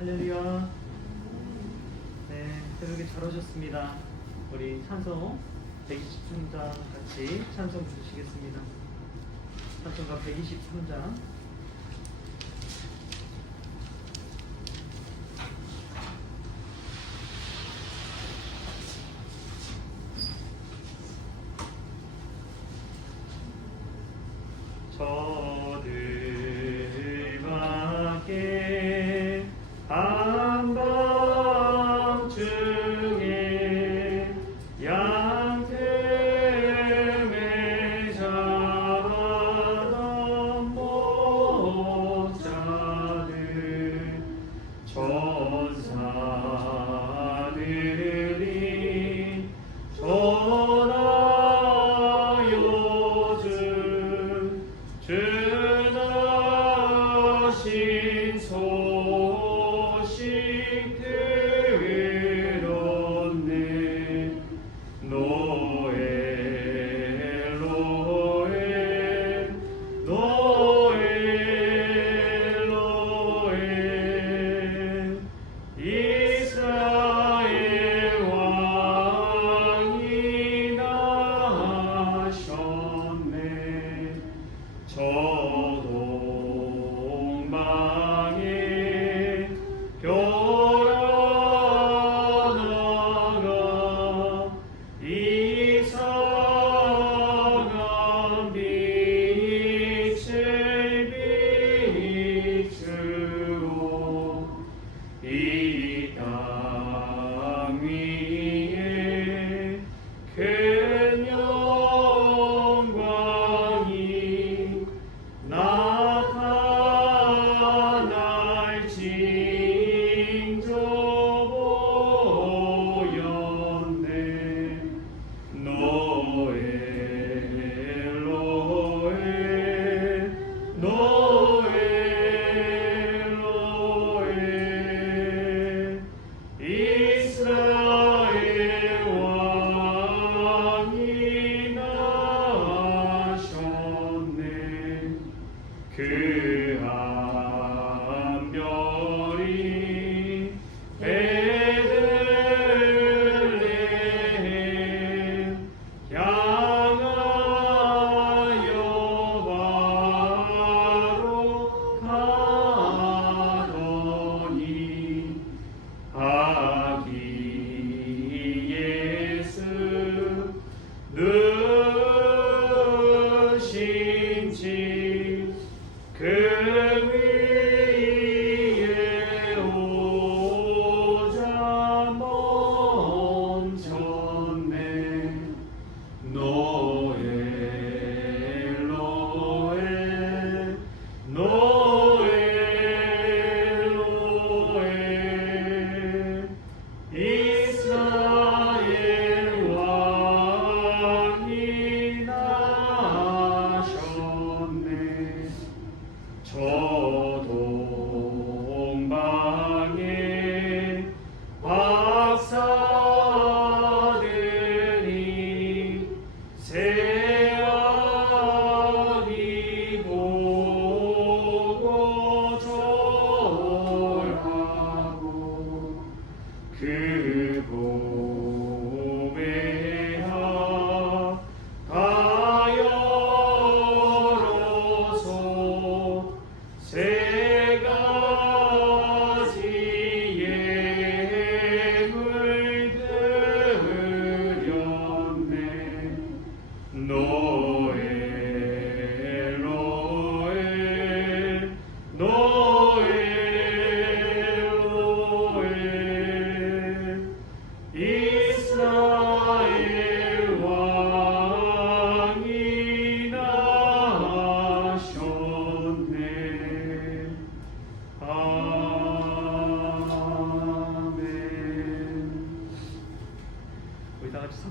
할렐루야. 네, 새벽에 잘 오셨습니다. 우리 찬송 123장 같이 찬송 부르시겠습니다. 찬송가 123장. 저들밖에 한밤중에 양틈에 자라던 목자들 천사들이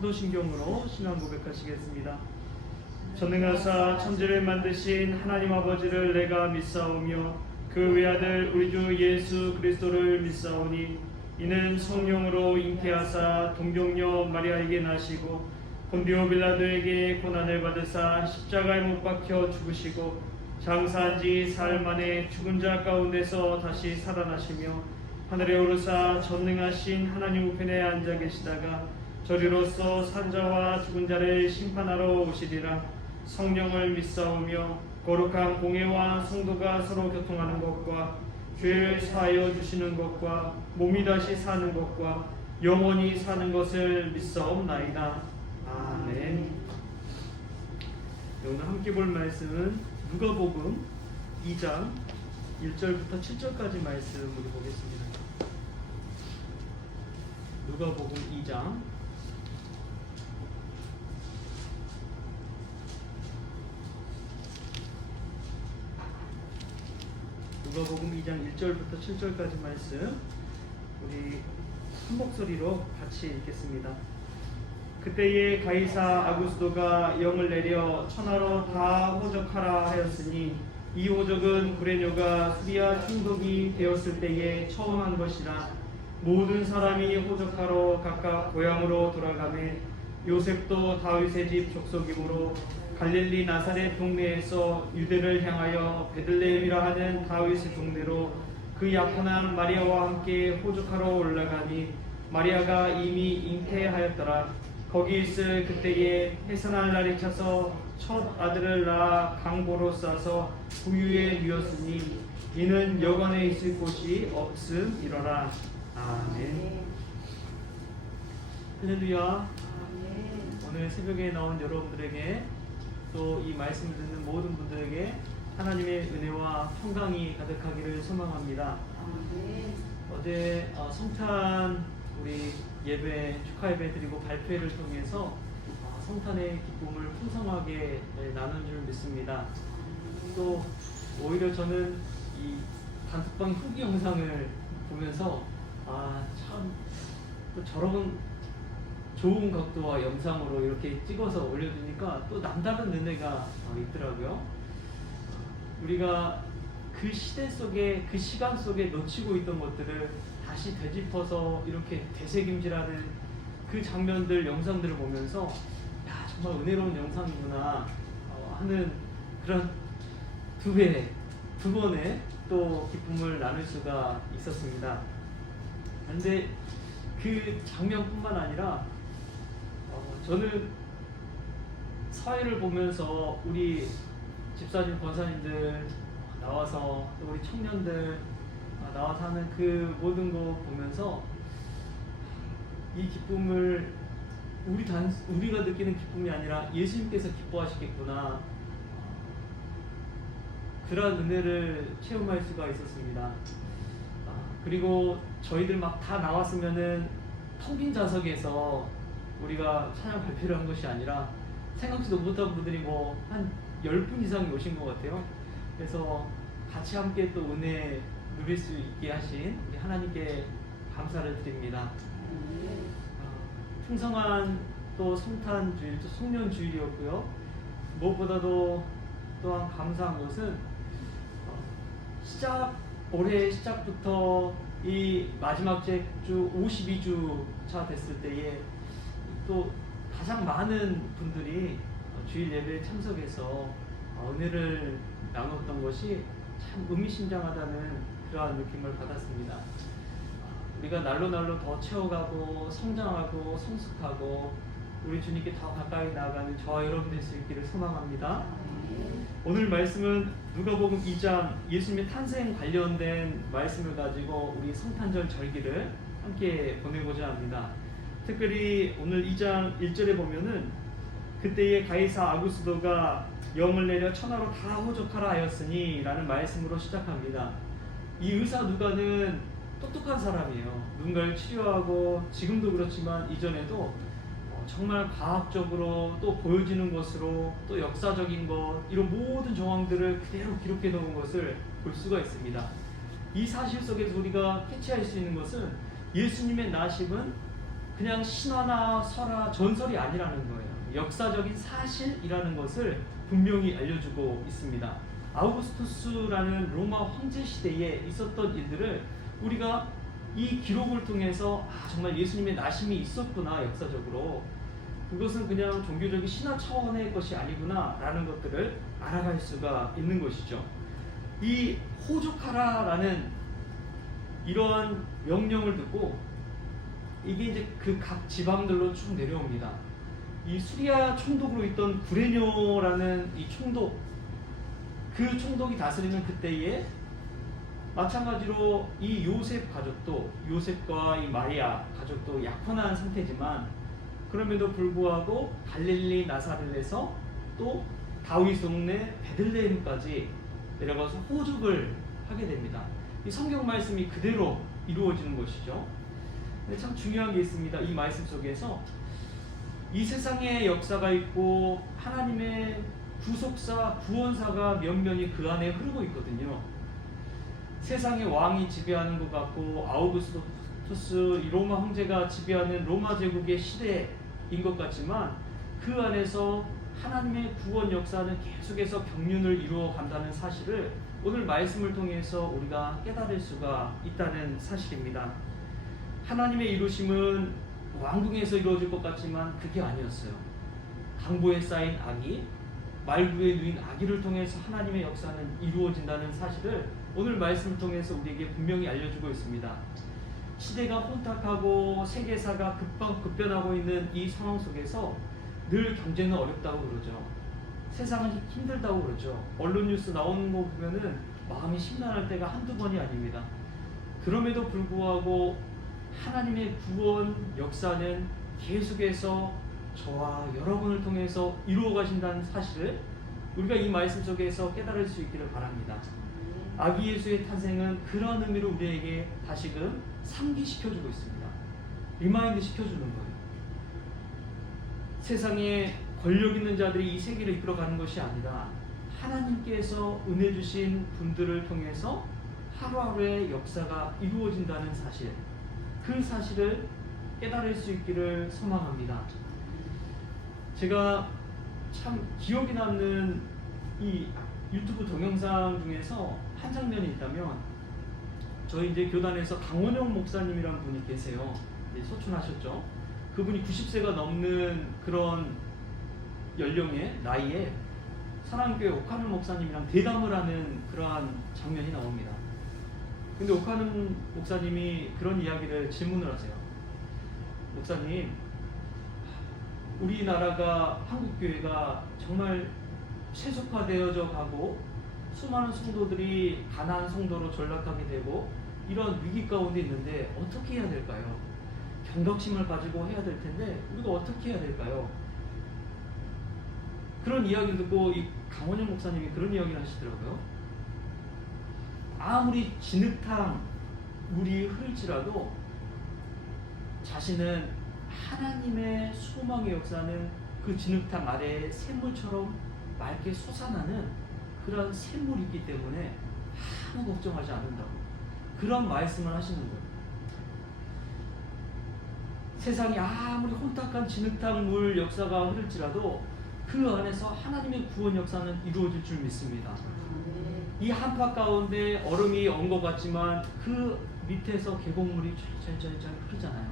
사도신경으로 신앙 고백하시겠습니다. 전능하사 천지를 만드신 하나님 아버지를 내가 믿사오며 그 외아들 우리 주 예수 그리스도를 믿사오니 이는 성령으로 잉태하사 동정녀 마리아에게 나시고 본디오 빌라도에게 고난을 받으사 십자가에 못 박혀 죽으시고 장사한 지 사흘 만에 죽은 자 가운데서 다시 살아나시며 하늘에 오르사 전능하신 하나님 우편에 앉아 계시다가 저리로서 산자와 죽은 자를 심판하러 오시리라. 성령을 믿사오며 거룩한 공회와 성도가 서로 교통하는 것과 죄를 사하여 주시는 것과 몸이 다시 사는 것과 영원히 사는 것을 믿사옵나이다. 아멘. 오늘 함께 볼 말씀은 누가복음 2장 1절부터 7절까지 말씀 우리 보겠습니다. 누가복음 2장 누가복음 2장 1절부터 7절까지 말씀 우리 한 목소리로 같이 읽겠습니다. 그때에 가이사 아구스도가 영을 내려 천하로 다 호적하라 하였으니 이 호적은 구레뇨가 수리아 총독이 되었을 때에 처음 한 것이라. 모든 사람이 호적하러 각각 고향으로 돌아가매 요셉도 다윗의 집 족속이므로 갈릴리 나사렛 동네에서 유대를 향하여 베들레헴이라 하는 다윗의 동네로 그 약혼한 마리아와 함께 호적하러 올라가니 마리아가 이미 잉태하였더라. 거기 있을 그때에 해산할 날이 차서 첫 아들을 낳아 강보로 싸서 부유에 누웠으니 이는 여관에 있을 곳이 없음이로라. 아멘. 할렐루야. 오늘 새벽에 나온 여러분들에게 또 이 말씀을 듣는 모든 분들에게 하나님의 은혜와 평강이 가득하기를 소망합니다. 어제 성탄 우리 예배 축하 예배 드리고 발표회를 통해서 성탄의 기쁨을 풍성하게 나눈 줄 믿습니다. 또 오히려 저는 이 단톡방 후기 영상을 보면서 참 또 저런 좋은 각도와 영상으로 이렇게 찍어서 올려주니까 또 남다른 은혜가 있더라고요. 우리가 그 시대 속에 그 시간 속에 놓치고 있던 것들을 다시 되짚어서 이렇게 되새김질하는 그 장면들 영상들을 보면서 야 정말 은혜로운 영상이구나 하는 그런 두 번의 또 기쁨을 나눌 수가 있었습니다. 그런데 그 장면뿐만 아니라 저는 사회를 보면서 우리 집사님, 권사님들 나와서 또 우리 청년들 나와서 하는 그 모든 거 보면서 이 기쁨을 우리가 느끼는 기쁨이 아니라 예수님께서 기뻐하시겠구나 그런 은혜를 체험할 수가 있었습니다. 그리고 저희들 막 다 나왔으면은 텅 빈 좌석에서 우리가 찬양 발표를 한 것이 아니라 생각지도 못한 분들이 뭐 한 10분 이상이 오신 것 같아요. 그래서 같이 함께 또 은혜 누릴 수 있게 하신 우리 하나님께 감사를 드립니다. 풍성한 또 성탄주일, 또 송년주일이었고요. 무엇보다도 또한 감사한 것은 올해 시작부터 이 마지막 주 52주차 됐을 때에 또 가장 많은 분들이 주일 예배에 참석해서 은혜를 나눴던 것이 참 의미심장하다는 그러한 느낌을 받았습니다. 우리가 날로 더 채워가고 성장하고 성숙하고 우리 주님께 더 가까이 나아가는 저와 여러분 될 수 있기를 소망합니다. 오늘 말씀은 누가복음 2장 예수님의 탄생 관련된 말씀을 가지고 우리 성탄절 절기를 함께 보내고자 합니다. 특별히 오늘 2장 1절에 보면은 그때에 가이사 아구스도가 영을 내려 천하로 다 호적하라 하였으니 라는 말씀으로 시작합니다. 이 의사 누가는 똑똑한 사람이에요. 누군가를 치료하고 지금도 그렇지만 이전에도 정말 과학적으로 또 보여지는 것으로 또 역사적인 것 이런 모든 정황들을 그대로 기록해 놓은 것을 볼 수가 있습니다. 이 사실 속에서 우리가 캐치할 수 있는 것은 예수님의 나심은 그냥 신화나 설화, 전설이 아니라는 거예요. 역사적인 사실이라는 것을 분명히 알려주고 있습니다. 아우구스투스라는 로마 황제 시대에 있었던 일들을 우리가 이 기록을 통해서 정말 예수님의 나심이 있었구나 역사적으로 그것은 그냥 종교적인 신화 차원의 것이 아니구나 라는 것들을 알아갈 수가 있는 것이죠. 이 호족하라라는 이러한 명령을 듣고 이게 이제 그 각 지방들로 쭉 내려옵니다. 이 수리아 총독으로 있던 구레뇨라는 이 총독, 그 총독이 다스리는 그때에 마찬가지로 이 요셉 가족도, 요셉과 이 마리아 가족도 약혼한 상태지만 그럼에도 불구하고 갈릴리 나사렛에서 또 다윗 동네 베들레헴까지 내려가서 호적을 하게 됩니다. 이 성경 말씀이 그대로 이루어지는 것이죠. 근데 참 중요한 게 있습니다. 이 말씀 속에서 이 세상에 역사가 있고 하나님의 구속사, 구원사가 면면이 그 안에 흐르고 있거든요. 세상의 왕이 지배하는 것 같고 아우구스투스 이 로마 황제가 지배하는 로마 제국의 시대인 것 같지만 그 안에서 하나님의 구원 역사는 계속해서 경륜을 이루어 간다는 사실을 오늘 말씀을 통해서 우리가 깨달을 수가 있다는 사실입니다. 하나님의 이루심은 왕궁에서 이루어질 것 같지만 그게 아니었어요. 강보에 쌓인 아기, 말구에 누인 아기를 통해서 하나님의 역사는 이루어진다는 사실을 오늘 말씀을 통해서 우리에게 분명히 알려주고 있습니다. 시대가 혼탁하고 세계사가 급변하고 있는 이 상황 속에서 늘 경제는 어렵다고 그러죠. 세상은 힘들다고 그러죠. 언론 뉴스 나오는 거 보면은 마음이 심란할 때가 한두 번이 아닙니다. 그럼에도 불구하고 하나님의 구원 역사는 계속해서 저와 여러분을 통해서 이루어 가신다는 사실을 우리가 이 말씀 속에서 깨달을 수 있기를 바랍니다. 아기 예수의 탄생은 그런 의미로 우리에게 다시금 상기시켜주고 있습니다. 리마인드 시켜주는 거예요. 세상에 권력 있는 자들이 이 세계를 이끌어가는 것이 아니라 하나님께서 은혜 주신 분들을 통해서 하루하루의 역사가 이루어진다는 사실, 그 사실을 깨달을 수 있기를 소망합니다. 제가 참 기억이 남는 이 유튜브 동영상 중에서 한 장면이 있다면, 저희 이제 교단에서 강원영 목사님이라는 분이 계세요. 이제 소천하셨죠. 그분이 90세가 넘는 그런 연령의 나이에 사랑교회 오카는 목사님이랑 대담을 하는 그러한 장면이 나옵니다. 근데 오카는 목사님이 그런 이야기를 질문을 하세요. 목사님, 우리나라가 한국교회가 정말 세속화되어져 가고 수많은 성도들이 가난한 성도로 전락하게 되고 이런 위기 가운데 있는데 어떻게 해야 될까요? 경각심을 가지고 해야 될 텐데 우리가 어떻게 해야 될까요? 그런 이야기를 듣고 이 강원영 목사님이 그런 이야기를 하시더라고요. 아무리 진흙탕 물이 흐를지라도 자신은 하나님의 소망의 역사는 그 진흙탕 아래에 샘물처럼 맑게 솟아나는 그런 샘물이 있기 때문에 아무 걱정하지 않는다고 그런 말씀을 하시는 거예요. 세상이 아무리 혼탁한 진흙탕 물 역사가 흐를지라도 그 안에서 하나님의 구원 역사는 이루어질 줄 믿습니다. 이 한파 가운데 얼음이 온 것 같지만 그 밑에서 계곡물이 잘 흐르잖아요.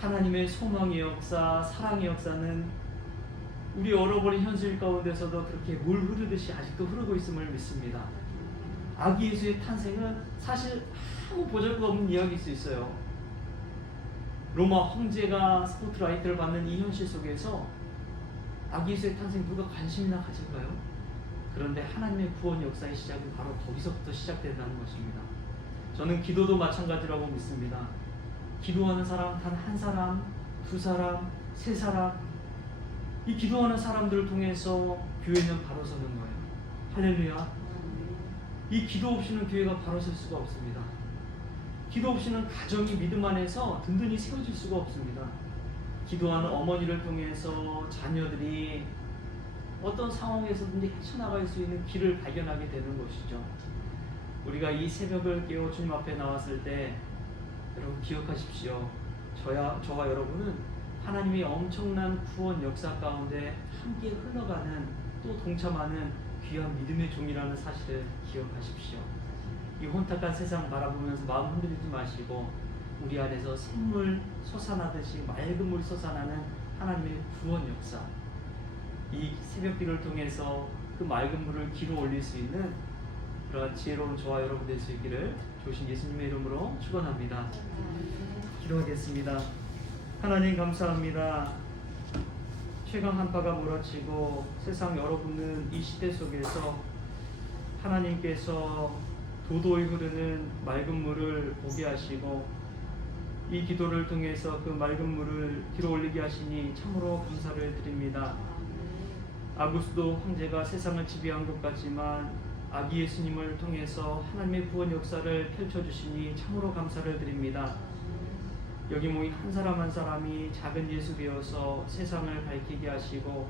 하나님의 소망의 역사, 사랑의 역사는 우리 얼어버린 현실 가운데서도 그렇게 물 흐르듯이 아직도 흐르고 있음을 믿습니다. 아기 예수의 탄생은 사실 아무 보잘것없는 이야기일 수 있어요. 로마 황제가 스포트라이트를 받는 이 현실 속에서 아기 예수의 탄생 누가 관심이나 가질까요? 그런데 하나님의 구원 역사의 시작은 바로 거기서부터 시작된다는 것입니다. 저는 기도도 마찬가지라고 믿습니다. 기도하는 사람 단 한 사람, 두 사람, 세 사람, 이 기도하는 사람들을 통해서 교회는 바로 서는 거예요. 할렐루야. 이 기도 없이는 교회가 바로 설 수가 없습니다. 기도 없이는 가정이 믿음 안에서 든든히 세워질 수가 없습니다. 기도하는 어머니를 통해서 자녀들이 어떤 상황에서든지 헤쳐나갈 수 있는 길을 발견하게 되는 것이죠. 우리가 이 새벽을 깨워 주님 앞에 나왔을 때 여러분 기억하십시오. 저와 여러분은 하나님의 엄청난 구원 역사 가운데 함께 흘러가는 또 동참하는 귀한 믿음의 종이라는 사실을 기억하십시오. 이 혼탁한 세상 바라보면서 마음 흔들리지 마시고 우리 안에서 샘물 솟아나듯이 맑은 물이 솟아나는 하나님의 구원 역사, 이 새벽비를 통해서 그 맑은 물을 길어 올릴 수 있는 그러한 지혜로운 저와 여러분 될 수 있기를 조신 예수님의 이름으로 축원합니다. 기도하겠습니다. 하나님 감사합니다. 최강 한파가 몰아치고 세상 열어붙는 이 시대 속에서 하나님께서 도도히 흐르는 맑은 물을 보게 하시고 이 기도를 통해서 그 맑은 물을 길어 올리게 하시니 참으로 감사를 드립니다. 아구스도 황제가 세상을 지배한 것 같지만 아기 예수님을 통해서 하나님의 구원 역사를 펼쳐주시니 참으로 감사를 드립니다. 여기 모인 한 사람 한 사람이 작은 예수 되어서 세상을 밝히게 하시고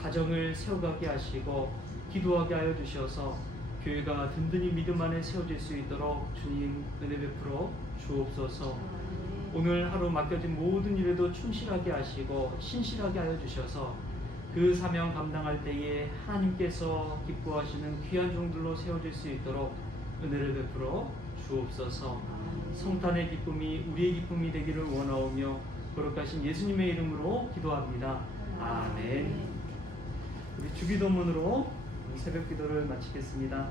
가정을 세워가게 하시고 기도하게 하여 주셔서 교회가 든든히 믿음 안에 세워질 수 있도록 주님 은혜 베풀어 주옵소서. 오늘 하루 맡겨진 모든 일에도 충실하게 하시고 신실하게 하여 주셔서 그 사명 감당할 때에 하나님께서 기뻐하시는 귀한 종들로 세워질 수 있도록 은혜를 베풀어 주옵소서. 성탄의 기쁨이 우리의 기쁨이 되기를 원하오며 거룩하신 예수님의 이름으로 기도합니다. 아멘. 우리 주기도문으로 새벽 기도를 마치겠습니다.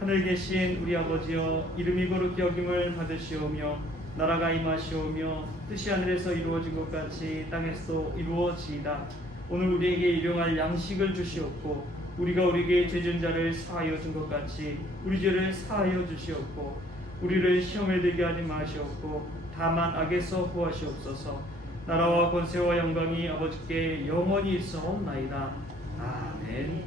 하늘에 계신 우리 아버지여, 이름이 거룩히 여김을 받으시오며 나라가 임하시오며 뜻이 하늘에서 이루어진 것 같이 땅에서도 이루어지이다. 오늘 우리에게 일용할 양식을 주시옵고 우리가 우리에게 죄진 자를 사하여 준 것 같이 우리 죄를 사하여 주시옵고 우리를 시험에 들게 하지 마시옵고 다만 악에서 구하시옵소서. 나라와 권세와 영광이 아버지께 영원히 있사옵나이다. 아멘.